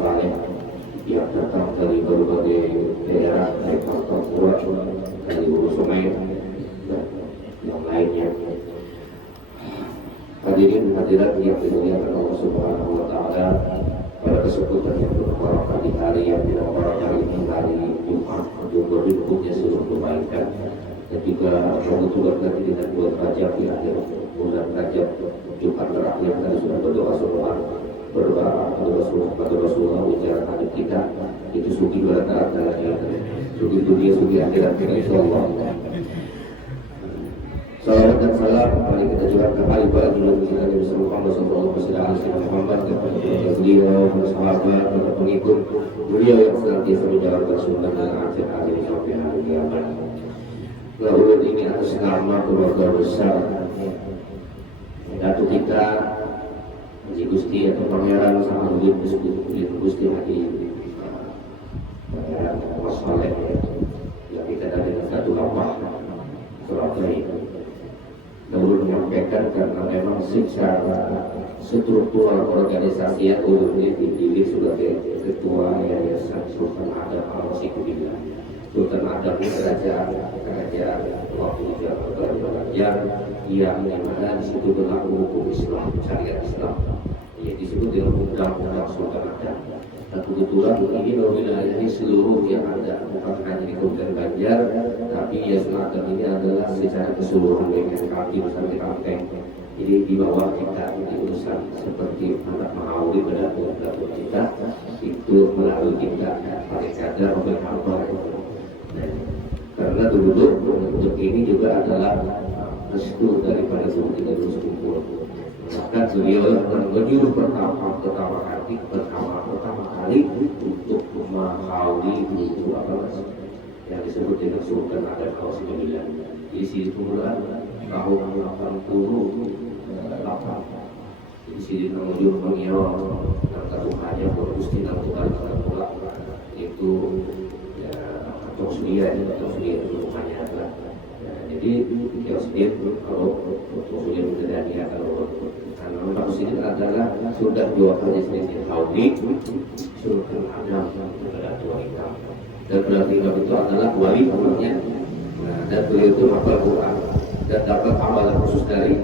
saleh yang datang dari berbagai daerah, dari Papua, dari Hulu Sungai dan yang lainnya. Hadirin hadirat yang dimuliakan Allah Subhanahu wa taala, pada kesempatan yang berbarakah di hari yang tidak berbarakah ini, hari Jumat, juga didukungnya seluruh kebaikan, dan juga kebetulan nanti dengan bulan Rajab di akhir bulan Rajab, Jumat terakhir kita sudah berdoa kepada Rasulullah ucapan hadis kita itu sugi berada antaranya sugi dunia sugi akhirat kita insyaallah. Salawat dan salam mari kita curahkan kembali kepada Nabi Muhammad sallallahu alaihi wasallam, kepada beliau, para sahabat, para pengikut beliau yang senantiasa menjalankan sunnah dan ajaran sampai hari kiamat. Lalu ini atas nama keluarga besar Datu kita Haji Gusti atau Pangeran Samanudin Gusti Haji Pangeran Mas Saleh yang kita dari satu Lampah Surabaya. Lalu menyampaikan karena memang secara struktural organisasi yang ulumnya dipilih sebagai ketua Yayasan Sultan Adam Al-Wasiqillah. Sultan Adam ini kerajaan waktu yang dimana di situ berlaku hukum Islam, syariat Islam. Ya, disebut dengan undang-undang Sultan Adam. Dan kebetulan ini wilayah ini seluruh yang ada, bukan hanya di Kabupaten Banjar, tapi Yayasan Adam ini adalah secara keseluruhan dengan kaki sampai Kanteng. Jadi di bawah kita di urusan seperti anak Mahauli pada kita itu melalui kita paling sadar oleh kabar. Karena dulu untuk ini juga adalah restu daripada guru kita dulu sekumpul. Bahkan beliau menyuruh pertama kali untuk Mahauli itu yang disebut dengan Sultan Adam Al-Wasiqillah. Di sini puluhan tahun 88. Di sini menuju mengiau kata Tuhannya Gusti dan Tuhan pulang itu ya atau sedia itu rumahnya lah. Jadi ya sedia kalau sedia menjadi kalau karena rumah sini adalah sudah dua kali sendiri Haudi Sultan Adam adalah dua hitam dan berarti itu adalah wali namanya. Dan beliau itu hafal Quran dan dapat amalan khusus dari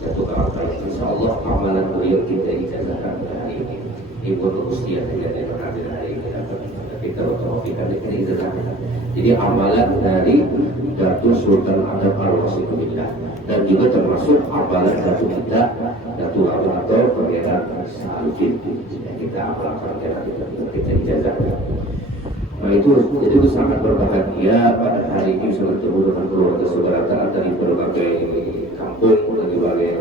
satu karakter. Insyaallah amalan beliau kita ijazahkan hari ini. Ibu usia tidak ada hari ini. Tapi kalau taufikan ini ijazahkan. Jadi amalan dari Datuk Sultan Adam Al-Wasiqillah dan juga termasuk amalan Datuk kita Datuk atau Pangeran Saluddin yang kita amalkan kita ijazahkan. Nah itu sangat berbahagia pada hari ini bisa bertemu dengan keluarga saudara dari berbagai kampung, dari berbagai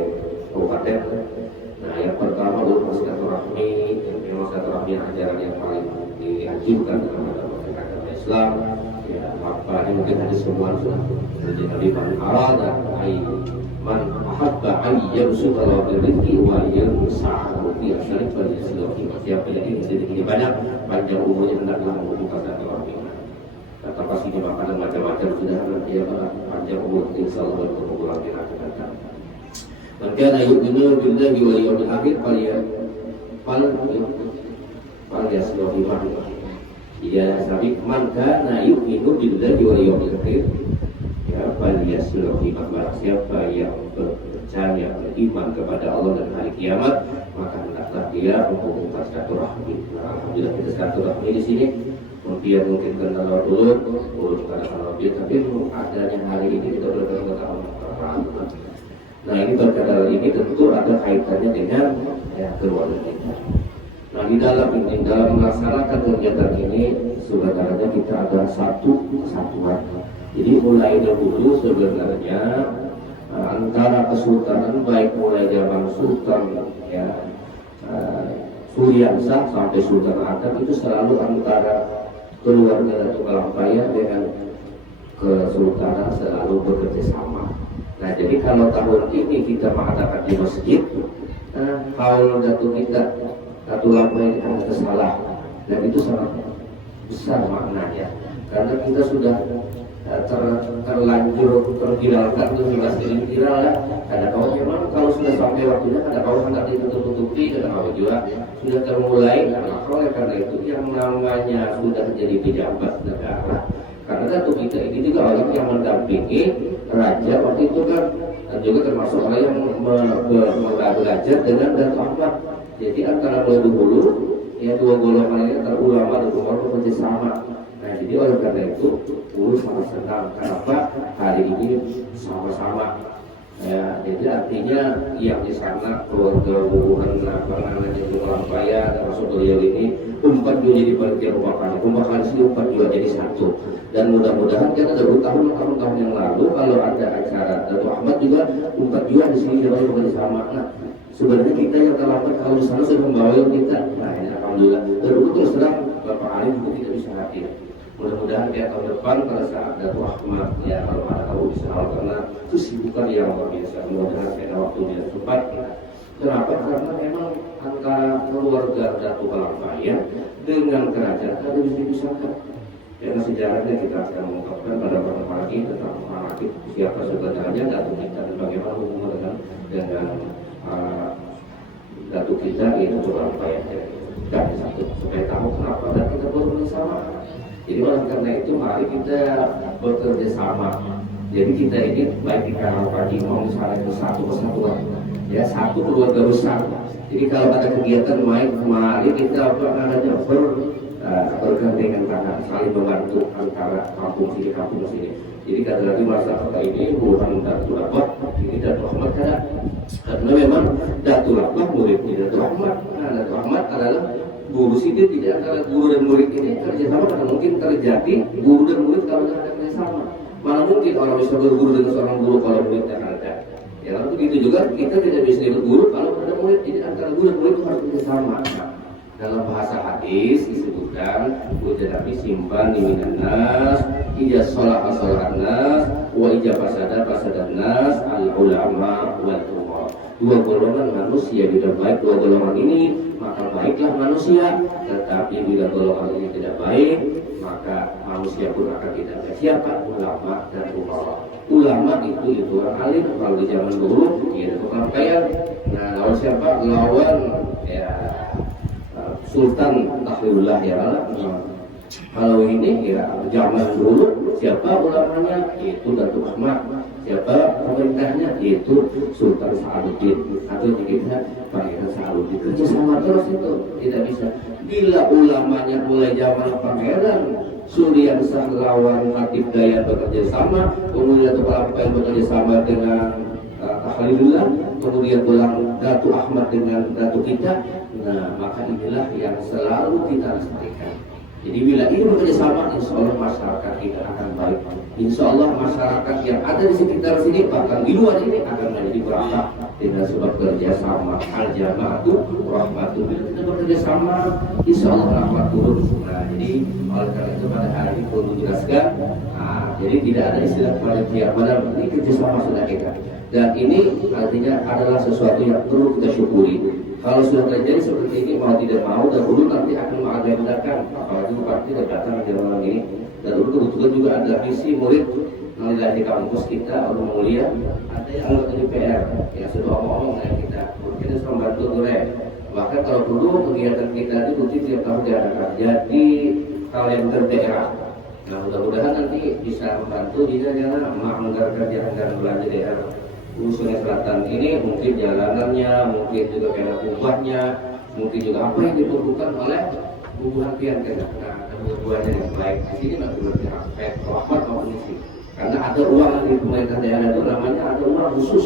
kabupaten. Nah yang pertama adalah silaturahmi, memang silaturahmi ajaran yang paling dianjurkan dalam agama Islam. Ya apa ini mungkin hadis semua sudah menjadi man arada man ahabba ayyabsuta lahu rizqi wa yansa'u fi asharif wal islami. Siapa yang ingin banyak panjang umurnya hendaklah membuka silaturahmi. Kata pastinya makanan macam-macam sudah dia panjang umur insyaallah berkumpul lagi akan datang. Man kana yu'minu billahi wal yawmil akhir falyasluhi ma'ruf. Ya sabik man kana yu'minu billahi wal yawmil akhir ya falyasluhi ma'ruf. Siapa yang percaya beriman kepada Allah dan hari kiamat maka hendaklah dia membuka silaturahmi. Alhamdulillah kita silaturahmi di sini. Kemudian mungkin kenal dulu karena lebih, tapi adanya hari ini kita berkata nah ini berkata ini tentu ada kaitannya dengan keluarga kita. Nah di dalam melaksanakan kegiatan ini sebenarnya kita ada satu kesatuan. Jadi mulai dahulu sebenarnya antara kesultanan baik mulai zaman Sultan Suriansah sampai Sultan Adam itu selalu antara keluarga Ratu Kalampaya dengan kesultanan selalu bekerjasama. Nah jadi kalau tahun ini kita mengadakan di masjid, kalau Ratu kita Ratu Kalampaya ada kesalahan dan itu sangat besar maknanya karena kita sudah terlanjur terviralkan itu sudah sering viral ya. Karena kalau memang kalau sudah sampai waktunya, karena kalau sangat ditutup-tutupi, karena kalau juga sudah termulai, karena itu yang namanya sudah jadi pejabat negara. Karena Datu kita ini juga orang yang mendampingi raja waktu itu kan, dan juga termasuk orang yang belajar dengan Datu Ahmad. Jadi antara dahulu ya dua golongan ini antara ulama dan ulama bekerja sama. Nah, jadi oleh karena itu Ulu sangat senang. Kenapa hari ini sama-sama? Ya, jadi artinya yang di sana keluarga hubungan namanya orang kaya termasuk beliau ini umpat juga jadi bagian rumah kali sini umpat juga jadi satu. Dan mudah-mudahan kan ada tahun yang lalu kalau ada acara Datu Ahmad juga umpat juga di sini jadi bekerja sama. Nah, sebenarnya kita yang terlambat kalau di sana sudah membawa kita. Nah, ini alhamdulillah. Terus terang Bapak Ali itu tidak bisa hadir. Mudah-mudahan ya tahun depan pada saat Datu Ahmad ya kalau ada tahu bisa karena kesibukan yang luar biasa. Mudah-mudahan ada waktunya cepat. Kenapa? Karena memang antara keluarga Datu Kalampaya dengan kerajaan ada bisa dipisahkan. Karena sejarahnya kita akan mengungkapkan pada pertemuan lagi tentang Malakit siapa sebenarnya Datu kita dan bagaimana hubungan dengan Datu kita itu Kalampaya dan satu supaya tahu kenapa dan kita bersama. Jadi oleh karena itu mari kita bekerja sama. Jadi kita ini baik di Karawaci mau misalnya satu kesatuan, ya satu keluarga besar. Jadi kalau ada kegiatan mari kita bergandengan tangan, saling membantu antara kampung sini. Jadi kata lagi masyarakat ini bukan Datu Ahmad, ini Datu Ahmad karena memang Datu Ahmad murid Datu Ahmad. Nah, Datu Ahmad adalah guru sini tidak antara guru dan murid ini kerjasama karena mungkin terjadi guru dan murid kalau tidak ada kerjasama. Mana mungkin orang bisa berguru dengan seorang guru kalau muridnya ada. Ya lalu begitu juga kita tidak bisa berguru kalau ada murid. Jadi antara guru dan murid itu harus kerjasama. Nah, dalam bahasa hadis disebutkan Nabi simpan minan nas, ija sholat nas, wa ija fasadan nas, al ulama wal umar. Dua golongan manusia bila baik dua golongan ini maka baiklah manusia, tetapi bila golongan ini tidak baik maka manusia pun akan tidak baik. Siapa? Ulama dan umara. Ulama itu orang alim kalau di zaman dulu dia tukang kaya. Nah lawan siapa? Lawan ya Sultan Tahlilullah ya. Kalau ini ya zaman dulu siapa ulamanya? Itu Datu Ahmad. Siapa pemerintahnya? Itu Sultan Sa'aduddin atau dikitnya Pangeran Sa'aduddin. Kerjasama terus itu tidak bisa. Bila ulamanya mulai zaman Pangeran Sulian Shah lawan Latif Dayat bekerja sama, kemudian Kepala Pemain bekerja sama dengan Tahlilullah, kemudian pulang Datu Ahmad dengan Datu kita. Nah maka inilah yang selalu kita lestarikan. Jadi bila ini bekerja sama, insya Allah masyarakat kita akan baik. Insya Allah masyarakat yang ada di sekitar sini, bahkan di luar ini akan menjadi berkah dengan sebab kerja sama. Al-jama'atu rahmatu. Bila kita bekerja sama, insya Allah rahmat turun. Nah, jadi oleh karena itu pada hari ini perlu dijelaskan. Nah, jadi tidak ada istilah panitia. Padahal ini kerjasama sudah kita. Dan ini artinya adalah sesuatu yang perlu kita syukuri. Kalau sudah terjadi seperti ini mau tidak mau dahulu nanti akan mengagendakan apalagi pasti datang di malam ini dan dulu kebetulan juga ada visi murid nilai di kampus kita orang mulia ada yang anggota DPR yang sudah ngomong dengan kita kita sudah membantu oleh bahkan kalau dulu kegiatan kita itu rutin tiap tahun diadakan jadi kalender daerah. Nah mudah-mudahan nanti bisa membantu di daerah menganggarkan anggaran belanja daerah. Sungai Selatan ini mungkin jalanannya, mungkin juga kayak kubahnya, mungkin juga apa yang dibutuhkan oleh hubungan pian kan. Nah, ada hubungannya yang baik. Di sini nanti berpihak rahmat komunisi. Karena ada uang di pemerintah daerah itu namanya ada uang khusus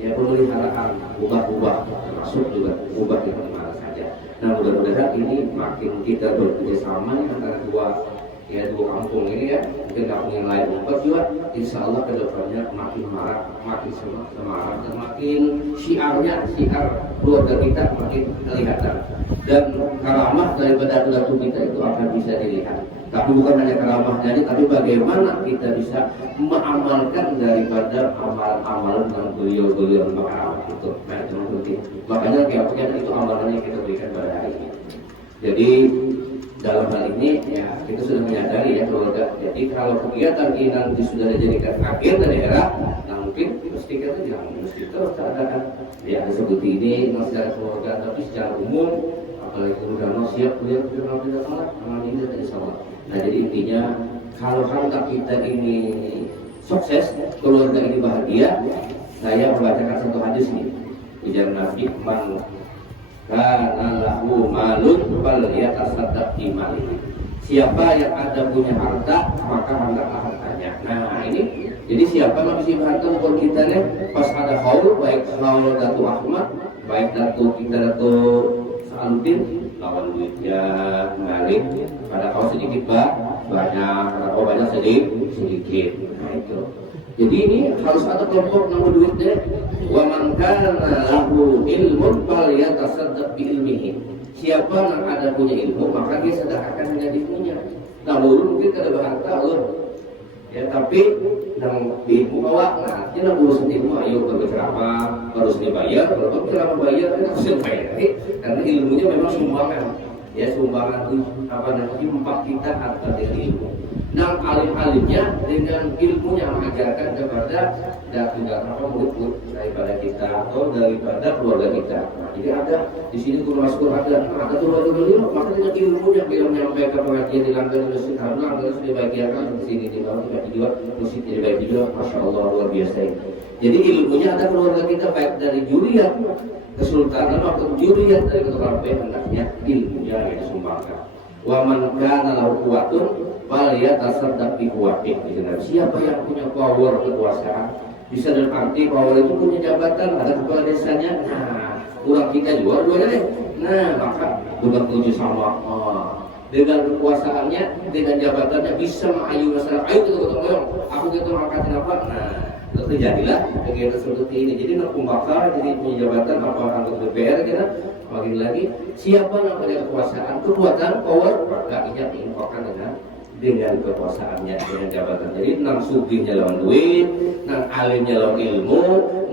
ya pemeliharaan ubah-ubah termasuk juga ubah di mana saja. Nah mudah-mudahan ini makin kita bekerja sama antara dua kampung ini ya, mungkin kampung yang lain empat juga, insya Allah kedepannya makin marak, makin semarak dan makin syiar keluarga kita makin kelihatan dan karamah daripada Datu kita itu akan bisa dilihat. Tapi bukan hanya karamah jadi, tapi bagaimana kita bisa mengamalkan daripada amalan-amalan yang beliau karamah itu. Nah itu penting. Makanya kayak itu amalannya kita berikan pada hari ini. Jadi dalam hal ini ya kita sudah menyadari ya keluarga. Jadi kalau kegiatan ini nanti sudah dijadikan akhir daerah, nah mungkin mesti kita jangan mesti terus adakan ya seperti ini secara keluarga, tapi secara umum apalagi keluarga siap kuliah tidak salah, ini tidak salah. Nah jadi intinya kalau harta kita ini sukses, keluarga ini bahagia, saya membacakan satu hadis nih, ujar Nabi man kana lahu malun fal yatasaddaq bi malihi. Siapa yang ada punya harta, maka hendaklah hartanya. Nah, ini jadi siapa yang bisa harta bukan kita nih pas ada haul, baik haul Datu Ahmad, baik Datu kita Datu Saluddin lawan duitnya balik pada kau sedikit banyak, kalau banyak sedikit. Nah, itu. Jadi ini harus ada kelompok nomor duitnya. Wa man kana lahu ilmun falyatasaddaq bi ilmihi. Siapa yang ada punya ilmu maka dia sedekahkan dengan ilmunya. Nah, mungkin kada berharta ya, tapi yang ilmu bawa nah dia urusan ilmu ayo berceramah harus dibayar, kalau ceramah bayar kita harus bayar karena ilmunya memang sumbangan. Ya sumbangan apa namanya impak kita harta dengan ilmu. Nah alim-alimnya dengan ilmunya mengajarkan kepada murid-murid daripada kita atau daripada keluarga kita. Nah, jadi ada di sini guru masuk ada keluarga beliau maka dengan ilmunya beliau menyampaikan pengajian di lantai masjid Harun terus dibagikan di sini di bawah dibagi juga masjid dibagi juga, masya Allah luar biasa. Jadi ilmunya ada keluarga kita baik dari juriat kesultanan atau juriat dari ketua hendaknya ilmunya yang disumbangkan. Wa man kana lahu quwwatun falyatasaddaq bi quwwatihi. Siapa yang punya power kekuasaan, bisa dalam arti power itu punya jabatan, ada kepala desanya. Nah, kurang kita jual dua deh. Nah, maka bukan tuju sama. Dengan kekuasaannya, dengan jabatannya bisa mengayu masalah. Ayo kita gotong-gotong. Aku gitu angkatin apa? Nah, terjadilah kegiatan seperti ini. Jadi nak bakar jadi punya jabatan apa anggota DPR kita makin lagi siapa yang punya kekuasaan, kekuatan, power, maka ini diinfokan dengan kekuasaannya, dengan jabatan. Jadi nang sugihnya lawan duit, nang alimnya lawan ilmu,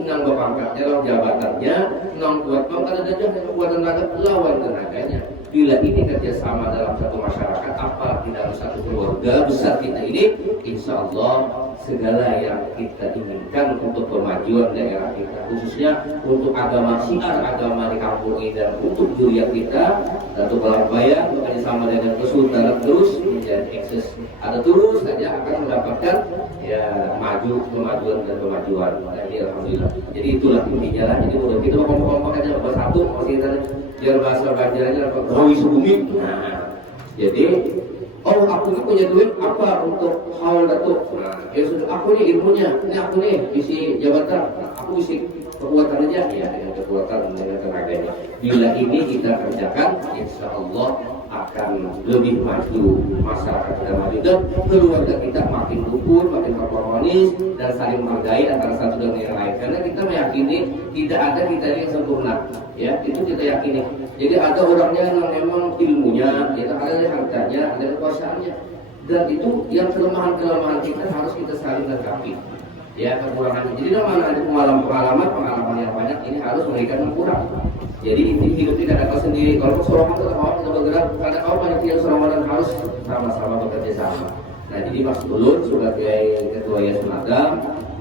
nang bapangkatnya lawan jabatannya, nang kuat ada aja kekuatan lawan tenaganya. Bila ini kerjasama dalam satu masyarakat, apalagi dalam satu keluarga besar kita ini, insya Allah segala yang kita inginkan untuk kemajuan daerah kita, khususnya untuk agama syiar, agama di kampung ini dan untuk juriat kita, Datu Palembang bekerjasama dengan Kesultanan terus menjadi eksis, ada terus saja akan mendapatkan ya kemajuan dan kemajuan. Jadi alhamdulillah. Jadi itulah intinya lah. Jadi mudah kita ngomong-ngomong aja bersatu, masih tadi biar bahasa Banjarnya apa? Rawi Subumi. Nah, jadi aku ini punya duit apa untuk haul Datuk? Nah, ya sudah aku nih ilmunya, ini aku nih isi jabatan, aku isi kekuatan aja ya dengan kekuatan dengan tenaganya. Bila ini kita kerjakan, insya Allah akan lebih maju, masyarakat kita maju dan keluarga kita makin rukun, makin harmonis dan saling menghargai antara satu dan yang lain. Karena kita meyakini tidak ada kita yang sempurna, ya itu kita yakini. Jadi ada orangnya yang memang ilmunya, kita ada hartanya, ada kekuasaannya, dan itu yang kelemahan kita harus kita saling lengkapi. Ya kekurangan. Jadi mana ada pengalaman yang banyak ini harus memberikan yang kurang. Jadi inti hidup tidak datang sendiri. Kalau seorang kita bergerak, karena kau banyak yang seorang harus sama-sama bekerja sama. Nah jadi Mas Ulun sebagai Ketua Yayasan Adam,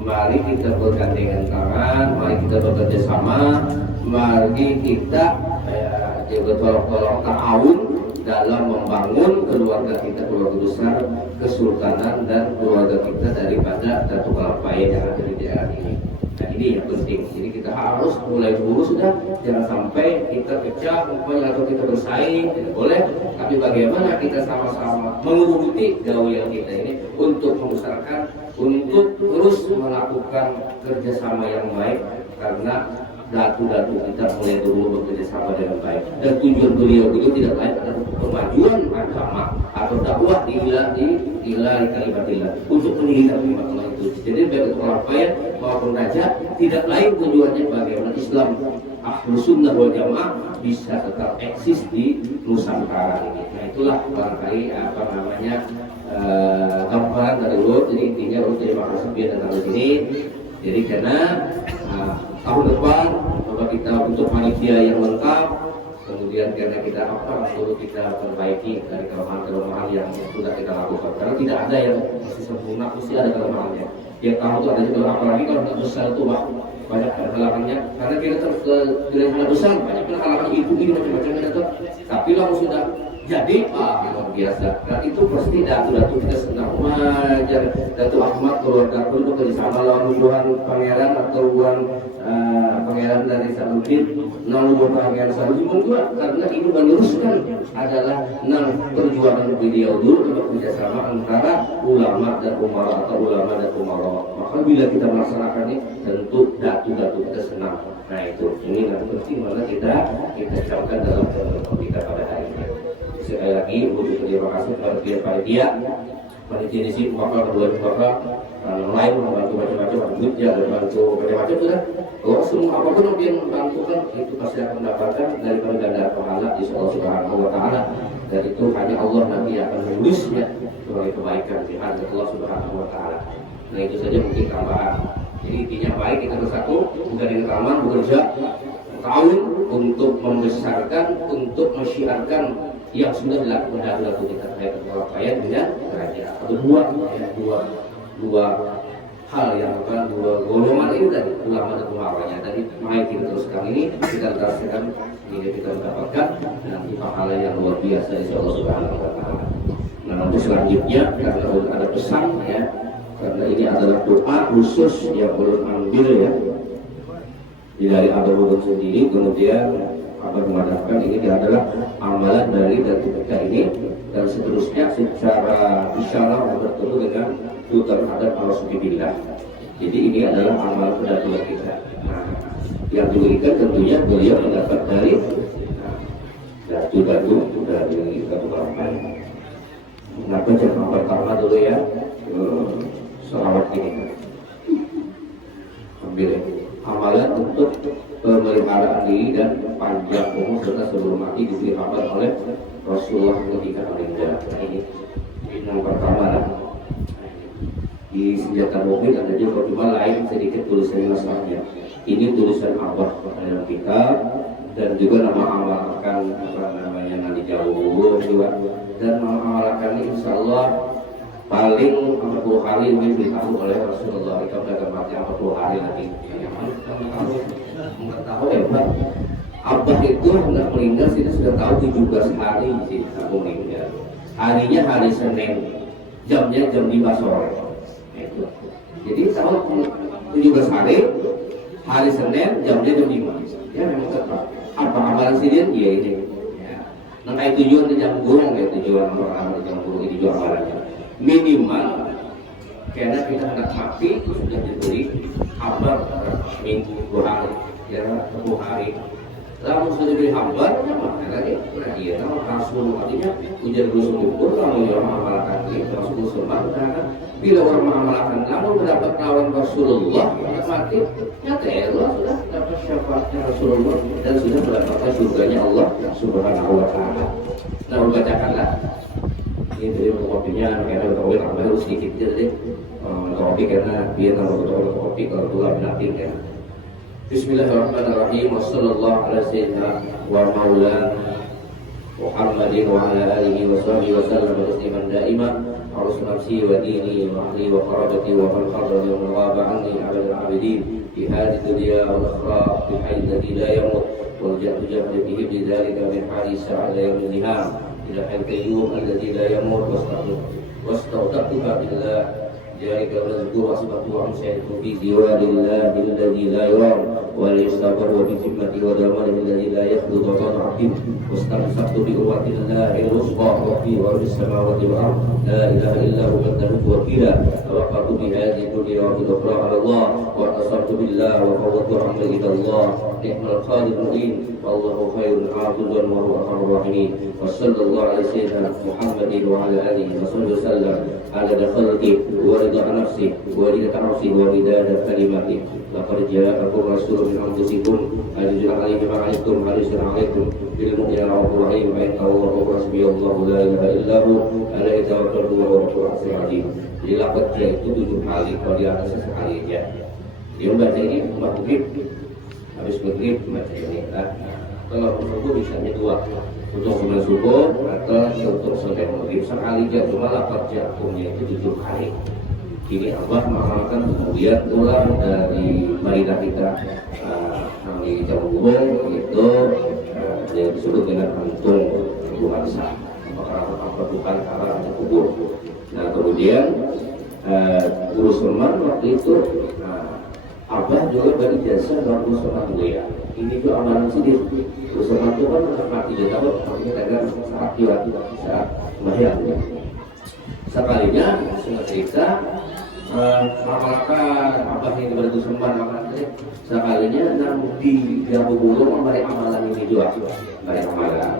mari kita bergandengan tangan, mari kita bekerja sama, mari kita juga tolong ta'awun dalam membangun keluarga kita, keluarga besar, kesultanan dan keluarga kita daripada Datu Palembang yang ada di daerah ini. Nah ini yang penting. Jadi kita harus mulai dulu sudah, jangan sampai kita pecah atau kita bersaing, tidak boleh. Tapi bagaimana kita sama-sama menguruti gawean kita ini untuk membesarkan, untuk terus melakukan kerjasama yang baik, karena datu-datu kita mulai dulu bekerja sama dengan baik dan tujuan beliau itu tidak lain adalah kemajuan agama atau dakwah ila kalimatillah untuk meninggikan kalimat itu. Jadi baik Palembang maupun Raja tidak lain tujuannya bagaimana Islam Ahlus Sunnah wal Jamaah bisa tetap eksis di Nusantara ini. Nah itulah barangkali gambaran dari Lord. Jadi intinya Lord terima kasih datang ke sini. Jadi karena tahun depan coba kita untuk panitia yang lengkap, Kemudian karena kita apa perlu kita perbaiki dari kelemahan-kelemahan yang sudah kita lakukan. Karena tidak ada yang masih sempurna, pasti ada kelemahannya. Yang tahu itu ada juga, apalagi kalau tidak besar itu banyak kelemahannya. Karena kita terus ke besar banyak kelemahan itu ini macam-macam itu. Tapi kalau sudah jadi luar biasa. Dan itu pasti datu kita senang mengajar Datu Ahmad keluarga pun bekerjasama lawan Tuhan Pangeran atau Tuhan Pangeran dari Sanuddin Nang Pangeran Sanuddin juga karena ini meneruskan adalah perjuangan beliau dulu untuk kerjasama antara ulama dan umara atau ulama dan umara. Maka bila kita melaksanakan ini tentu datu kita senang. Nah itu ini yang penting mana kita ucapkan dalam kita pada hari ini. Sekali lagi untuk terima kasih kepada panitia di sini bapak lain membantu macam-macam ya dan bantu macam-macam sudah. Kalau semua apapun yang membantu kan itu pasti akan mendapatkan daripada ganda pahala di Allah Subhanahu Wa Taala. Dan itu hanya Allah nanti akan menulisnya sebagai kebaikan di hadapan Allah Subhanahu Wa Taala. Nah itu saja mungkin tambahan. Jadi intinya baik kita bersatu bukan di rekaman bekerja tahun untuk membesarkan untuk mensyiarkan yang sudah dilakukan dahulu kita terkait dengan dengan kerajaan atau dua hal yang akan dua golongan ini tadi ulama dan umaranya. Dari mari kita teruskan ini kita rasakan ini kita mendapatkan nanti pahala yang luar biasa insyaallah Subhanahu Wa Taala. Nah untuk selanjutnya karena ada pesan ya karena ini adalah doa khusus yang belum ambil ya dari Abdul Wudhu sendiri kemudian akan mengadakan ini adalah amalan dari Datu kita ini dan seterusnya secara isyarat bertemu dengan tutur adat Alhamdulillah. Jadi ini adalah amalan pendatuan kita. Nah, yang diberikan tentunya beliau mendapat dari datu-datu dari Datu Kampung. Nah, yang pertama dulu ya selawat ini. Ambil amalan untuk pemeliharaan diri dan panjang umur serta sebelum mati diberi kabar oleh Rasulullah ketika meninggal. Ini yang pertama lah. Di senjata mobil ada juga cuma lain sedikit tulisan masalahnya. Ini tulisan Abah dalam kitab dan juga nama amalkan apa namanya nanti jauh juga dan mengamalkan ini insya Allah paling 40 hari ini diberitahu oleh Rasulullah itu akan mati 40 hari nanti. Tahu ya Pak, Abah itu hendak meninggal sih sudah tahu 17 hari sih aku meninggal. Harinya hari Senin, jamnya jam 5 sore. Itu. Jadi tahu 17 hari Senin, jamnya jam 5. Ya memang tepat. Apa amalan sih dia? Iya ini. Ya. Nah kayak tujuan di jam burung ya tujuan orang di jam burung ini juga amalannya. Minimal karena kita hendak mati sudah diberi kabar minggu 2 hari. Ya, 10 hari. Lalu sudah diberi hambar, lagi, iya, nama Rasul artinya ujar dulu sungguh, lalu orang mengamalkan ini, Rasul sembah, karena bila orang mengamalkan, lalu mendapat kawan Rasulullah, mati, nyata ya Allah sudah dapat syafaatnya Rasulullah dan sudah mendapatkan surganya Allah Subhanahu Wa Taala. Nah, bacakanlah. Ini dari kopinya, karena kopi tambah sedikit jadi, kopi karena dia kalau kopi kalau pula binating ya. Bismillahirrahmanirrahim. Wassallallahu ala sayyidina wa maulana Muhammadin wa ala alihi wa sahbihi wa sallam tasliman daima. Arus nafsi wa dini wa ahli wa qarabati wa man hadara wa ghaba anni abad al-abidin fi hadhihi dunya wal akhirah fi hayy alladhi la yamut wal jahdu jahdu bihi bidzalika min hali sa'ada yawm al-niham ila hayy qayyum alladhi la yamut wastawtaqtuka billah ذلك ونذكر أصبحت وأمسيت في ديوان الله الذي لا يرام وليستغفر وبذمته ودمانه الذي لا يخلو بطن عبده واستمسكت بقوة الله الوثقى وفي أرض السماوات والأرض لا إله إلا هو اتخذت وكيلا توكلت بهذه الدنيا وفي الأخرى على الله واعتصمت بالله وفوضت أمري إلى الله نعم الخالق المعين والله خير حافظا وهو أرحم الراحمين وصلى الله على سيدنا محمد وعلى آله وصحبه وسلم على خلقه ورضا نفسه ورضا عرشه ومداد كلماته لقد جاءكم رسول من أنفسكم عزيز عليه ما عنتم حريص عليكم بالمؤمنين رؤوف رحيم فإن الله حسبي الله لا إله إلا هو عليه توكلت وهو رب العرش العظيم. Jadi lafadznya itu 7 kali, kalau di atas sekali aja. Dia membaca ini maghrib, habis maghrib baca ini. Kalau subuh misalnya dua untuk sebelum subuh atau untuk sore maghrib sekali jam, cuma 8 jam itu 7 kali. Ini Allah mengamalkan kemudian pulang dari Madinah kita di Jawa Burung itu yang disebut dengan antung bukansa, apa bukan arah kubur. Nah kemudian Guru Seman waktu itu Abah juga berijazah dengan Guru Seman ya. Ini tuh amalan sidir. Guru Seman itu kan mati dia tahu artinya kadang saat jiwa saat bayar. Sekalinya singkat cerita makan Abah yang Guru Seman makan sekalinya nang di Jawa Burung memberi amalan ini juga beri amalan.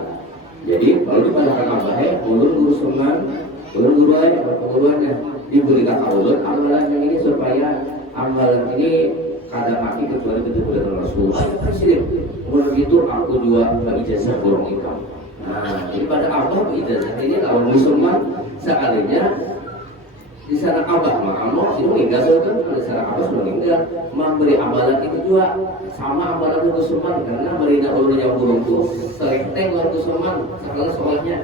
Jadi kalau dipanjangkan Abah ulun Guru Seman ulun guru aja penguruannya diberikan ulun amalan yang ini supaya amalan ini kada mati kecuali kepada Rasul. Presiden menurut itu aku juga berijazah burung ikam. Nah jadi pada Abah berijazah ini lawan Guru Seman sekalinya di sana Abah makamu sih meninggal kan di sana Abah sudah meninggal memberi amalan itu juga sama amalan Guru Seman karena berinya ulun yang burung itu selekting Guru Seman sekalian soalnya.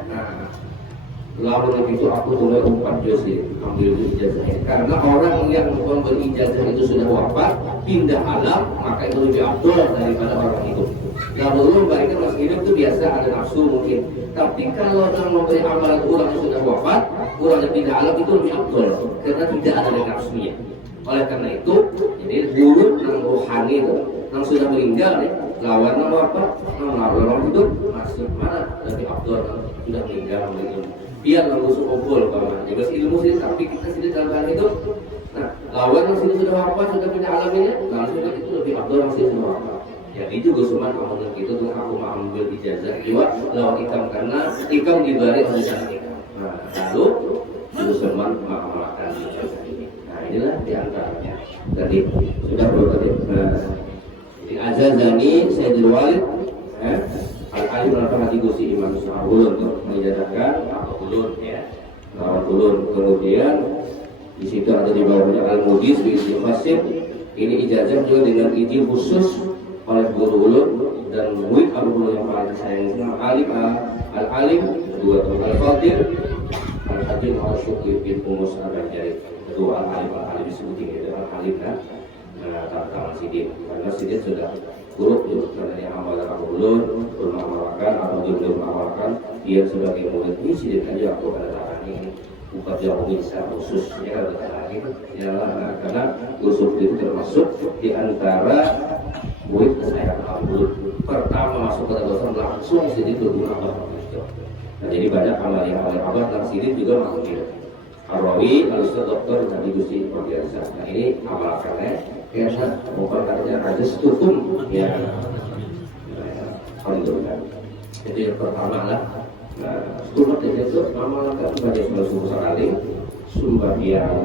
Lalu itu aku mulai 4 juz ambil ijazahnya karena orang yang memberi ijazah itu sudah wafat pindah alam maka itu lebih afdal daripada orang hidup. Lalu mereka masih hidup itu biasa ada nafsu mungkin, tapi kalau yang memberi amalan orang yang sudah wafat orang yang pindah alam itu lebih afdal karena tidak ada nafsunya. Oleh karena itu jadi guru yang rohani itu yang sudah meninggal lawan yang wafat yang orang hidup masih mana lebih afdal sudah meninggal biar lalu kumpul kawan. Jadi ilmu sih tapi kita sini dalam hal itu. Nah, lawan yang sini sudah wafat sudah punya alam ini, langsung itu lebih abdul yang sini sudah wafat. Jadi juga cuma ngomong gitu tuh aku mau ambil ijazah juga lawan ikam karena ikam diberi oleh sana ikam. Nah, lalu itu cuma mengamalkan ijazah ini. Nah, inilah diantaranya. Tadi sudah berapa tadi? Jadi azazani Sayyidul Walid, Al-Alim Al-Fahad Gusti Imam Ulun untuk menjadikan ulun ya lawan ulun. Kemudian di situ ada di bawahnya Al-Mudis Bisi Fasid. Ini ijazah juga dengan izin khusus oleh guru ulun dan murid ulun yang paling disayang Al-Alim kedua Al-Fadil Al-Fadil Al-Syukri bin Umus Al-Bajari kedua Al-Alim disebut ini Al-Alim kan tangan sidik karena sidik sudah buruk karena yang amalan aku ulun mengamalkan atau belum mengamalkan dia sebagai murid ini sidik aja aku pada tangan ini bukan jauh bisa khususnya kalau tangan ini ya karena usul itu termasuk di antara murid kesayangan aku pertama masuk ke dosen langsung sidik itu apa nah, jadi banyak amalan abad dan sidik juga masuk itu Arwawi, Al-Ustaz Doktor Nabi Gusti Biasa. Nah ini amalkannya karena bukan katanya aja setukum ya alhamdulillah. Jadi yang pertama lah sunnah itu amalkan pada subuh sekali sembahyang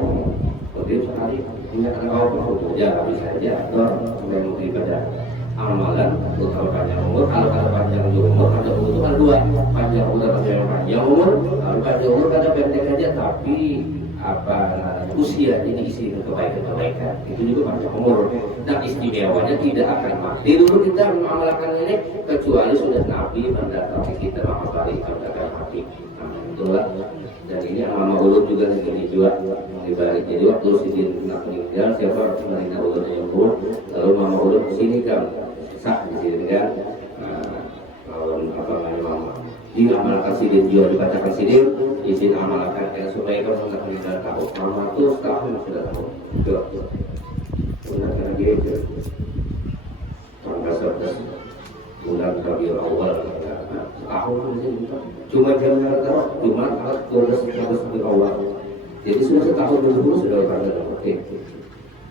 maghrib sekali ingat engkau bekerja bisa saja atau memang ibadah amalan kalau panjang umur kalau panjang umur ada kebutuhan dua panjang umur ada panjang umur kalau panjang umur ada pendek aja tapi apa usia ini isi kebaikan itu juga panjang umur dan istimewanya tidak akan mati dulu kita mengamalkan ini kecuali sudah Nabi mendatangi kita mengabari kita akan mati itulah dan ini Mama Ulun juga yang dijual dibalik jadi waktu sidin nak meninggal siapa menerima ulun yang buruk lalu Mama Ulun kesini kan sah di sini kan apa namanya Mama diamalkan sidin juga dibacakan sidin izin amalkan ya supaya kamu tidak meninggal tahu Mama itu setahun sudah tahu itu benar karena gitu tanggal 11 bulan Rabiul Awal setahun cuma jam taruh cuma alat 12 Rabiul Awal jadi sudah setahun dulu sudah pada oke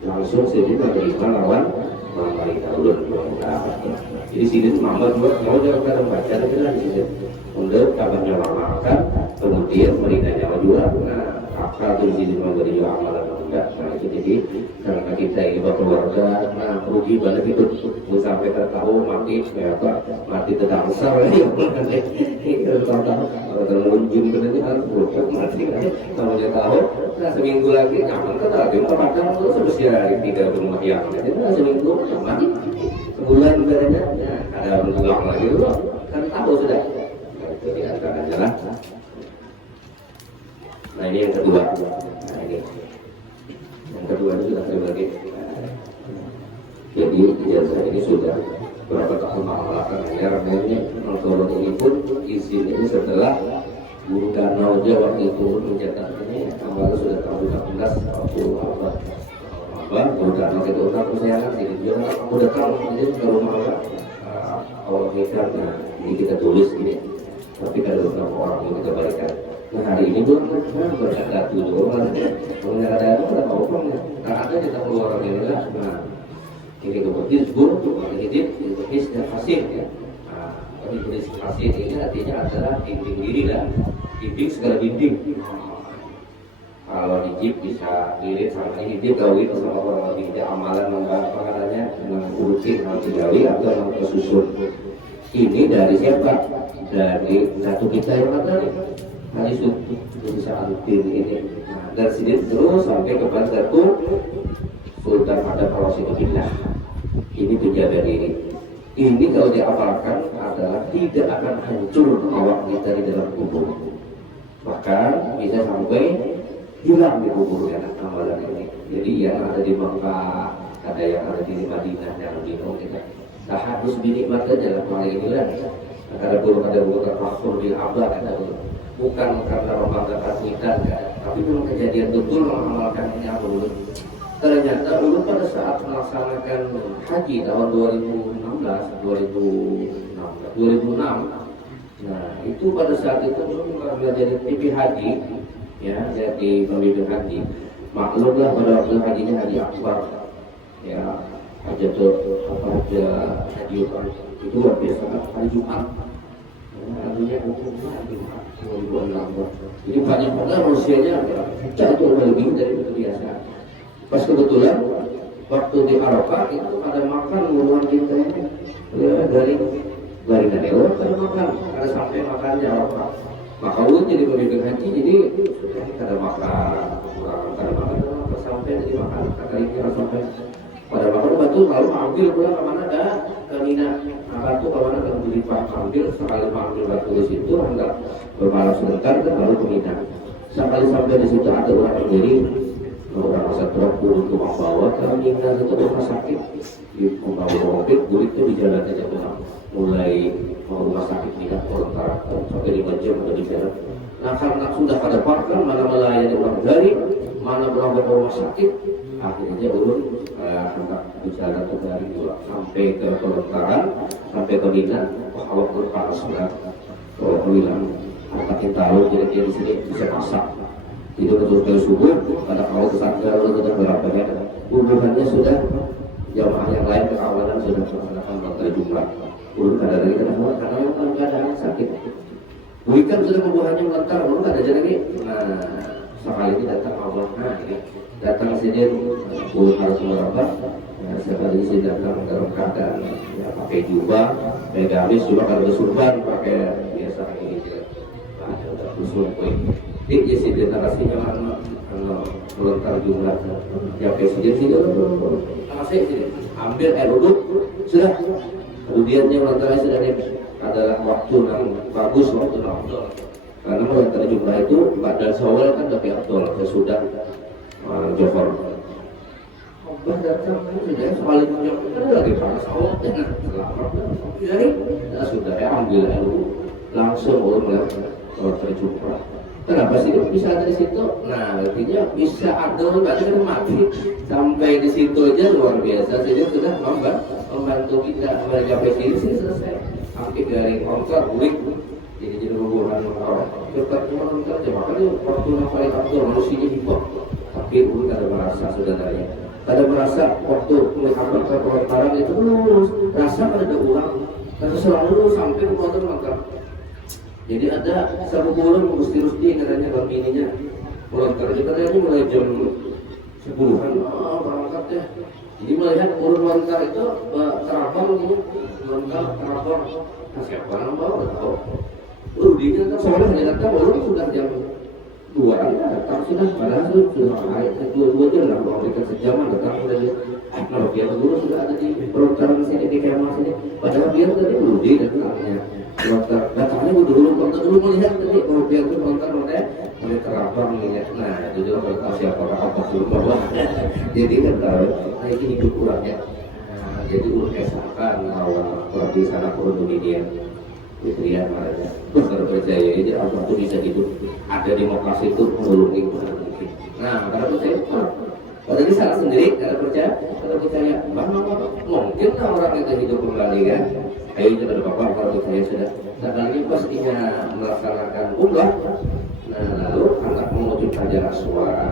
langsung sini menerima lawan Malaikat ulun jadi sini Mama juga mau jangan kadang baca tapi lah di sini untuk kabarnya makan kemudian mereka nyawa juga nah akal itu di sini memberi juga amalan enggak nah itu jadi karena kita ini berkeluarga nah rugi banget itu sampai tahu mati ya apa mati tidak besar ya kalau tahu mengunjung berarti harus berubah mati kalau dia tahu nah seminggu lagi nyaman kan ada yang terpaksa terus habis hari 3 rumah yang jadi seminggu mati sebulan ibaratnya ada berulang lagi dulu kan tahu sudah. Itu diatur aja lah. Nah ini yang kedua. Nah ini yang kedua itu sudah terbagi. Jadi ijazah ini sudah berapa tahun mengamalkan namanya Nontoron ini pun izin ini setelah Guru Karno aja waktu itu mencetak ini awalnya sudah tahun 2016 waktu apa Guru Karno itu orang persayangan jadi dia aku datang jadi ke rumah awal nikah ini kita tulis ini tapi ada beberapa orang yang kita balikan. Nah hari ini pun berkata 7 orang kalau nggak ada itu ada apa-apa nah ada kita keluar orang ini lah. Nah ini kemudian guru hidup itu dan hasil ya. Tapi tulis hasil ini artinya adalah dinding diri dan dinding segala dinding. Kalau hijib bisa diri sama hijib gawi sama orang tidak amalan mengamalkannya dengan rutin nanti gawi atau dengan kesusun. Ini dari siapa? Dari satu kita yang ada hari subuh bisa rutin ini. Nah, dari sini terus sampai kepada satu Sultan pada Rasulullah. Ini penjaga diri. Ini kalau diamalkan adalah tidak akan hancur awak kita di dalam kubur. Bahkan bisa sampai hilang di kuburnya amalan ini. Jadi yang ada di Mekah, ada yang ada di Madinah, yang di kita. Nah harus dinikmati dalam hal inilah. Ada buruk termakmur di abad ada bukan karena membanggakan kita, tapi memang kejadian betul mengamalkan ini dulu. Ternyata dulu pada saat melaksanakan haji tahun 2006, nah itu pada saat itu belajar pipi haji, ya jadi pemimpin haji. Maklumlah pada waktu hajinya haji akbar, ya aja tuh apa aja haji itu luar biasa hari Jumat. Artinya jadi banyak banget manusianya jatuh lebih dari biasa. Pas kebetulan waktu di Arafah itu ada makan muluan kita ini dari Danelo ada makan, ada sampai makannya Arafah. Maka ulun jadi pemimpin haji jadi ada makan sampai jadi makan kata ini sampai pada makan batu lalu ambil pulang kemana ada ke Mina batu kemana ke Julipah ambil sekali ambil batu di situ hendak bermalam sebentar dan lalu ke Mina. Sampai di situ ada orang sendiri orang satu untuk membawa ke Mina satu rumah sakit di membawa mobil kulit itu di jalan aja pulang mulai mau rumah sakit Mina orang sampai 5 jam atau di jalan. Nah karena sudah pada parkir mana melayani orang dari mana berangkat ke rumah sakit akhirnya ulun hendak bicara ke dari pulang sampai ke pelontaran sampai ke Mina awak panas banget kalau bilang angkatin tahu kira-kira di sini bisa masak itu betul ke subuh pada awal kesadaran sudah berapa ya hubungannya sudah jamaah yang lain keawalan sudah melaksanakan bakal jumlah ulun kada lagi kenapa karena memang keadaan sakit weekend sudah pembuahannya melantar ulun kada jadi lagi nah sekali ini datang Allah datang sini ulun harus meraba sekali ini datang dalam keadaan ya, pakai jubah pakai gamis juga kalau bersurban pakai biasa ini ada usul poin di sini narasinya melontar jumlah ya presiden sih narasi sini ambil air wudhu sudah kemudiannya melontarnya sudah adalah waktu yang bagus waktu yang afdol karena melontar jumlah itu pada sawal kan lebih afdol sesudah Johor Allah datang sudah sekali kan lagi panas awal dengan selamat jadi sudah ya ambil air wudhu langsung melihat melontar jumlah. Kenapa sih bisa ada di situ? Nah, artinya bisa ada berarti kan mati sampai di situ aja luar biasa. Jadi sudah membantu kita mencapai sini selesai. Hampir dari konser week jadi hubungan orang dekat menonton aja makanya waktu yang paling aktual manusianya hibah. Tapi ulun ada merasa saudaranya, ada merasa waktu melihat pelontaran itu lulus, rasa ada ulang, tapi selalu sampai ke nonton. Jadi ada satu bulan Gusti katanya bang bininya melontar kita tadi mulai jam 10-an berangkat ya. Jadi melihat urun lontar itu terapang gitu, lontar terapang. Nah siapa yang bawa tahu? Dia kan soalnya hanya datang urun sudah jam dua datang sudah padahal sudah dua jam lah kalau kita sejaman datang udah kalau dia dulu sudah ada di program sini di kemah sini padahal dia tadi dulu di datangnya datangnya dulu melihat tadi kalau dia itu kontak oleh terapar melihat nah itu juga tahu siapa apa dulu bahwa jadi kan tahu nah ini hidup kurangnya jadi urkesakan orang di sana kurang dunia itu ya makanya terus percaya jadi Allah itu bisa hidup ada demokrasi itu menulungi nah kalau percaya kalau ini salah sendiri kalau percaya bahwa mungkin orang itu hidup kembali kan ayo itu ada bapak kalau percaya sudah dan lagi pastinya melaksanakan umrah nah lalu anak menuju ajaran suara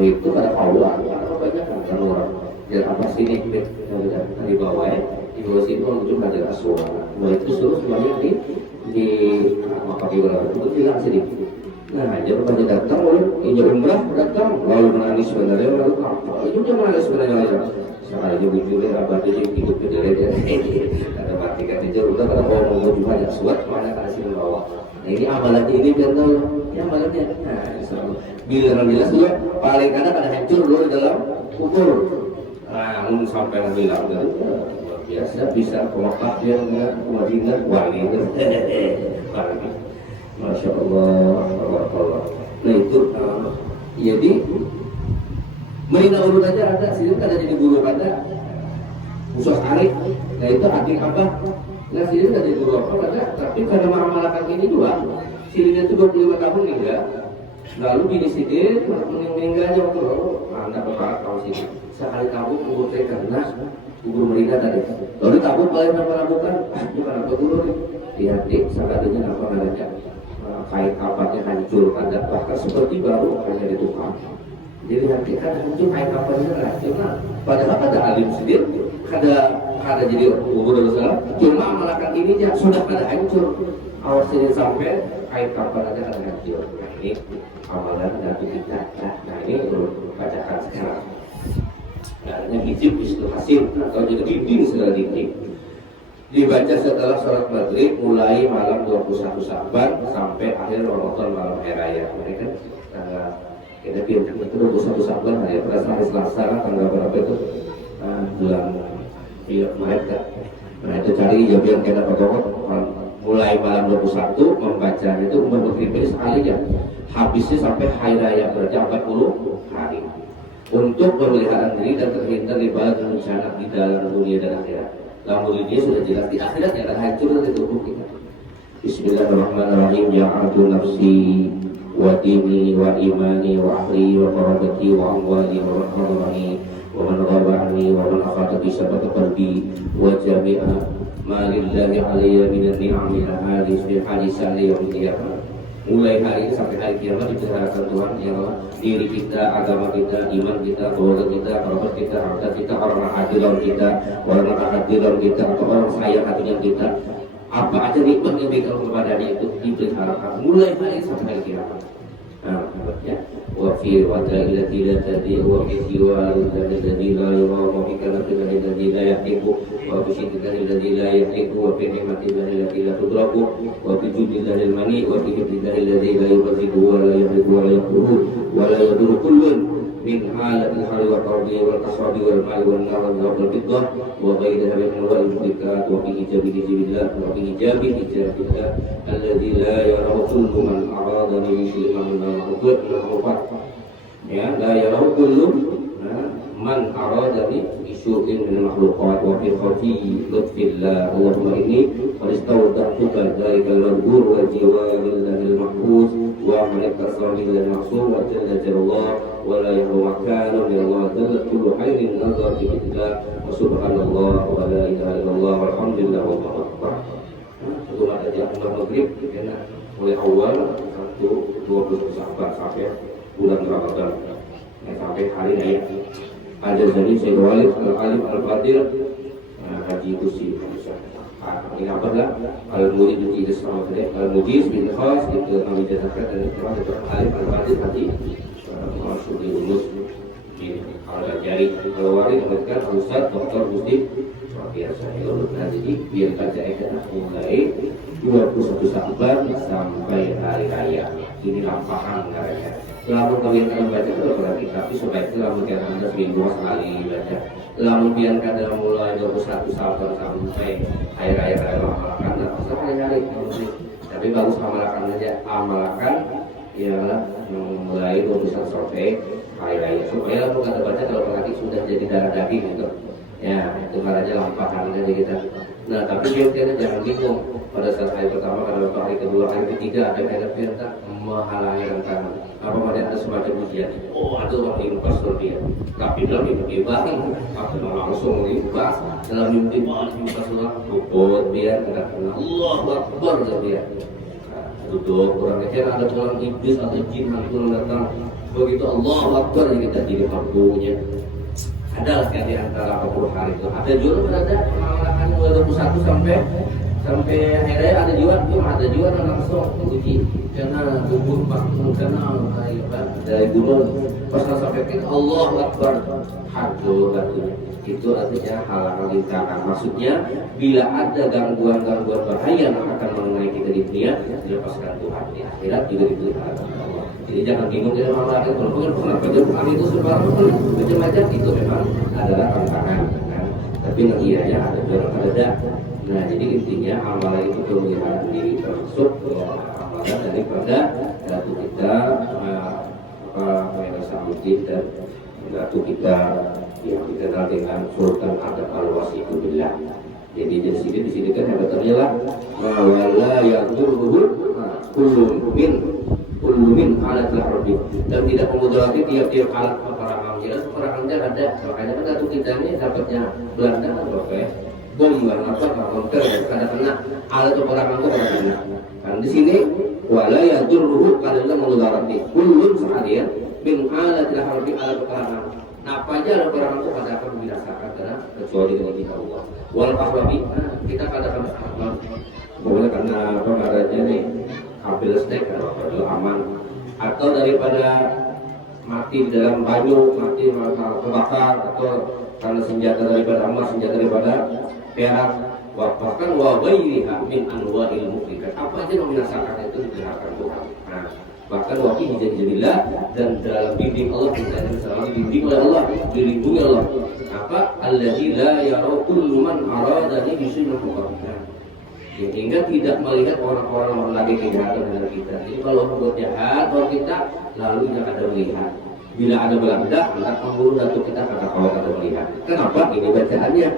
itu pada Allah karena banyak kan orang dan apa sih ini di bawah di bawah sini menuju ajaran suara nah itu seluruh semuanya di maka di bawah itu tidak sedikit nah jangan banyak datang ini umrah datang lalu menangis sebenarnya lalu apa itu dia menangis sebenarnya sekali dia bujurnya abad itu hidup kedele dia ada matikan itu udah kalau mau juga ada suat mana kasih bawah nah ini amalannya ini biar tahu ya amalannya nah bila jelas juga paling kadang ada hancur dulu dalam kubur nah sampai bilang kan biasa bisa Mekah yang Madinah wali Masya Allah Allah nah itu jadi Merina urut aja ada sini ada jadi guru pada khusus Arif nah itu adik abah nah sini ada jadi guru apa ada tapi karena mengamalkan ini juga sini itu 25 tahun enggak lalu bini sini meninggal aja waktu anda berpakat tahu sini sekali tabuk kubur saya karena kubur Merina tadi lalu tabuk balik nama bukan bukan apa guru lihat deh sakatnya apa namanya kain kapalnya hancur ada bahkan seperti baru hanya ditukar jadi nanti kan hancur kain kapalnya lah cuma padahal ada alim sendiri ada jadi gubernur salah cuma amalkan ini yang sudah ada hancur awas ini sampai kain kapal ada hancur nah ini amalan dari kita nah ini bacakan sekarang nah ini hijab istilah hasil atau jadi dinding setelah dinding dibaca setelah sholat maghrib mulai malam 21 Sya'ban sampai akhir Ramadan malam hari raya. Mereka tanggal kita biarkan itu 21 Sya'ban hari pada hari Selasa tanggal berapa itu bulan mereka. Nah itu cari yang kita pokok mulai malam 21 membaca itu umat maghrib ini sekali ya habisnya sampai hari raya berarti 40 hari untuk pemeliharaan diri dan terhindar dari berbagai bencana di dalam dunia dan akhirat. Namun dia sudah jelas di akhirat yang akan hancur dari tubuh kita. Bismillahirrahmanirrahim. Ja'altu nafsi wa dini wa imani wa ahli wa qaradati wa amwali wa rahmani wa man ghabani wa man akhata bi sabata qalbi wa jami'a ma lillahi alayya minan ni'ami hadis fi hadis al-yawm qiyamah. Mulai hari ini sampai hari kiamat dibicarakan Tuhan yang diri kita, agama kita, iman kita, keluarga kita, kerabat kita, harta kita, orang hadiran kita, orang hadiran kita, atau orang sayang hatinya kita. Apa aja nikmat yang diberikan kepadanya itu dibicarakan mulai hari sampai hari kiamat. Nah, ya. Wa fi wada'ilati la tadi wa fi siwal alladhi la yura wa fi kalatin alladhi la yahibu wa fi shiddatin alladhi la yahibu wa fi ni'matin allati la tudraku wa fi judil mani wa fi hibdil alladhi la yubazidu wa la yahibu wa la yaquru wa la yaduru kullun min halatil hali wa qardi wal kasrabi wal mali wal nar wal fiddah wa ghayriha min anwa'il muhlikat wa fi hijabi hijabillah wa fi hijabi hijabillah alladhi la yarahu kullu man aradani musliman wa ya la yarahu kullu man aradani isyu'in min al-makhluqat wa fi khati lutfillah Allahumma inni qad istawda'tuka dhalika al-ghur wa jiwarillahil mahfuz wa malika sallil maqsum wa jalla jallallah wa la yahru makanu min Allah jalla kullu hayrin nazar fi kitab wa subhanallah wa la ilaha illallah walhamdulillah wallahu akbar. Itu ada di akhir maghrib mulai awal 20 Sya'ban sampai bulan Ramadan sampai hari raya. Ada jadi Syekh Walid Al-Alim Al-Fadil Haji Kusi ini apa lah Al-Murid Uji Islam Al-Mujiz bin Khas itu kami jadikan dari Al-Alim Al-Fadil Haji masuk di Unus di Al-Jari Al-Walid mereka Ustaz Dr. Gusti biasa ya nah jadi biar baca mulai 21 Sya'ban sampai hari raya. Ini lampahan namanya. Lalu kalian baca itu berarti, tapi sebaiknya lalu kalian Anda seminggu sekali baca. Lalu biar kalian mulai 21 Sya'ban sampai hari raya kalian amalkan. Nah, pasti nyari. Tapi bagus amalkan aja. Amalkan ialah mulai 21 sampai hari raya. Supaya lalu kata baca kalau berarti sudah jadi darah daging gitu. Ya, itu makanya lampahan aja kita. Nah, tapi dia jangan bingung. Pada saat hari pertama, hari kedua, hari ketiga ada kaitan menghalangi rancangan. Apa ada semacam ujian? Oh, itu orang investor dia. Tapi dalam mimpi bang, aku langsung impas. Dalam mimpi bang, impas orang bobot dia tidak kenal. Allah Akbar dia. Duduk kurang kecil ada orang iblis atau jin yang datang. Begitu Allah Akbar kita jadi mampunya. Ada sekali antara 40 hari itu. Ada juga berada malam 21 sampai akhirnya ada juga langsung uji karena tubuh makmum karena dari gunung pas sampai ke Allah Akbar hancur batunya. Itu artinya hal-hal rintangan. Maksudnya bila ada gangguan-gangguan bahaya yang akan mengenai kita di dunia, dilepaskan Tuhan. Di akhirat juga diberi Allah. Jadi jangan bingung kita mengatakan kalau itu macam-macam itu memang adalah tantangan. Tapi yang iya ada juga ada. Nah, jadi intinya amalan itu pemeliharaan diri termasuk amalan daripada datu kita Samuddin dan datu kita yang dikenal dengan Sultan Adam Al-Wasiqullah. Jadi di sini kan yang katanya lah wala yadurruhu kullu min alat rabbi, dan tidak memudaratkan tiap-tiap alat peperangan. Jelas peperangannya ada, makanya kan datu kita ini dapatnya Belanda atau bom apa counter kada kena alat peperangan itu kada kena. Kan di sini wala yadurruhu kada memudaratkan kullu sekalian min alat rabbi alat peperangan. Apa aja alat peperangan itu kada akan membinasakan kecuali dengan kita Allah. Wal ahwabi kita kada kena boleh karena apa namanya nih ambil snack kalau aman, atau daripada mati dalam banyu, mati terbakar, atau karena senjata daripada emas, senjata daripada perak, bahkan wabairiha min anwa'il muhlikat. Apa aja yang membinasakan itu dibinasakan Tuhan. Nah, bahkan wakil hijabillah dan dalam bimbing Allah, kita selalu dibimbing oleh Allah, dilindungi Allah. Apa? Alladzi la yara kullu man aradani bisunnah muqaddah. Sehingga tidak melihat orang-orang yang lagi kejahatan dengan kita. Jadi kalau berbuat jahat orang kita, lalu tidak ada melihat. Bila ada Belanda, maka pemburu datu kita kata kalau ada melihat. Kenapa? Ini bacaannya.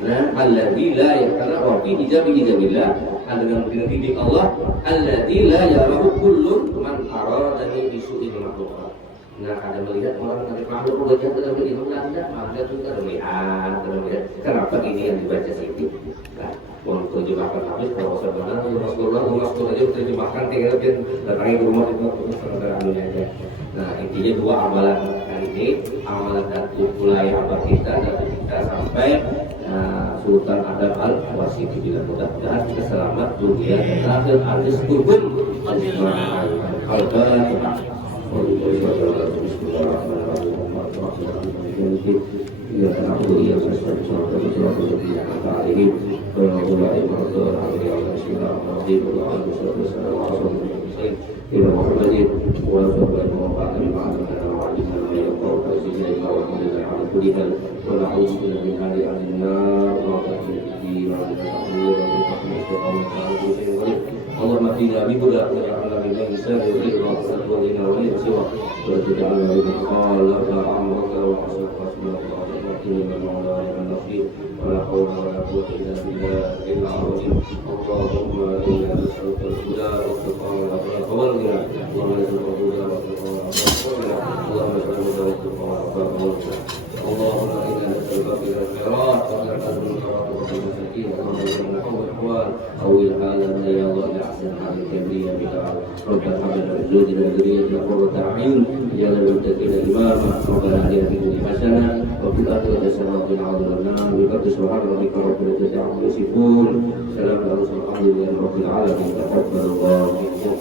Nah, alladzi la yakara wa fi hijabillah. Dengan bimbing Allah, alladzi la yarahu kullu man aradani bisu'il makhluqat. Nah, ada melihat orang dari makhluk berjahat dengan Belanda, maka itu ada melihat. Kenapa ini yang dibaca sedikit? Untuk terjemahkan habis kalau sebenarnya Rasulullah aja terjemahkan tinggal kan datangi ke rumah itu saudara anunya aja. Nah, intinya dua amalan kali ini, amalan datu mulai abad kita sampai Sultan Adam Al-Wasiqullah. Mudah-mudahan kita selamat dunia dan akhir alis kubur Al-Fatihah. Ya na'budu wa nasta'inuka wa Allahumma qina bi huda wa ja'alna min ihsani wa ridha wa lina wa lina siwa wa taj'alna min khalaqna amraka wa asrafna إنما مولاي النصير ولا حول ولا قوة إلا بالله العظيم. اللهم إنا نسألك الهدى والتقى والعفاف والغنى. اللهم نسألك الهدى والتقى والعفاف والغنى. اللهم نسألك الهدى والتقى والعفاف والغنى. اللهم إنا نسألك في الخيرات وفي الحزن والكرات وفي المساكين. اللهم إنا نحو الأحوال أول حالنا يا الله لأحسن حال الكبرية بك ربنا هب لنا من لدنك ذرية قرة أعين واجعلنا للمتقين إماما. ربنا آتنا في الدنيا حسنة وفي الآخرة حسنة وقنا عذاب النار. بقدر سبحان ربك رب العزة عما يصفون. سلام على المرسلين والحمد لله رب العالمين. تقبل الله منكم.